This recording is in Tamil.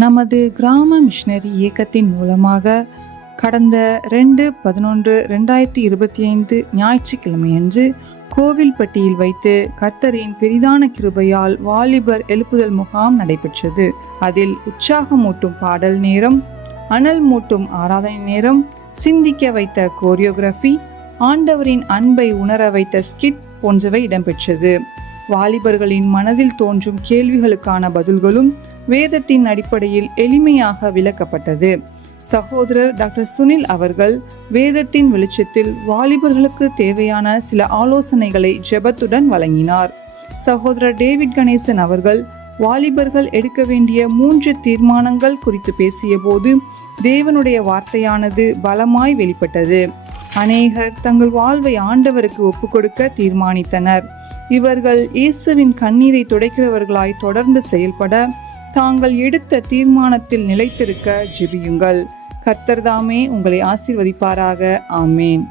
நமது கிராம மிஷனரி இயக்கத்தின் மூலமாக கடந்த 2/11/2025 ஞாயிற்றுக்கிழமையன்று கோவில்பட்டியில் வைத்து கர்த்தரின் பெரிதான கிருபையால் வாலிபர் எழுப்புதல் முகாம் நடைபெற்றது. அதில் உற்சாகமூட்டும் பாடல் நேரம், அனல் மூட்டும் ஆராதனை நேரம், சிந்திக்க வைத்த கோரியோகிராஃபி, ஆண்டவரின் அன்பை உணர வைத்த ஸ்கிட் போன்றவை இடம்பெற்றது. வாலிபர்களின் மனதில் தோன்றும் கேள்விகளுக்கான பதில்களும் வேதத்தின் அடிப்படையில் எளிமையாக விளக்கப்பட்டது. சகோதரர் டாக்டர் சுனில் அவர்கள் வேதத்தின் வெளிச்சத்தில் வாலிபர்களுக்கு தேவையான சில ஆலோசனைகளை ஜெபத்துடன் வழங்கினார். சகோதரர் டேவிட் கணேசன் அவர்கள் வாலிபர்கள் எடுக்க வேண்டிய 3 தீர்மானங்கள் குறித்து பேசிய போது தேவனுடைய வார்த்தையானது பலமாய் வெளிப்பட்டது. அநேகர் தங்கள் வாழ்வை ஆண்டவருக்கு ஒப்புக்கொடுக்க தீர்மானித்தனர். இவர்கள் இயேசுவின் கண்ணீரை துடைக்கிறவர்களாய் தொடர்ந்து செயல்பட தாங்கள் எடுத்த தீர்மானத்தில் நிலைத்திருக்க ஜெபியுங்கள். கர்த்தர் தாமே உங்களை ஆசீர்வதிப்பாராக. ஆமேன்.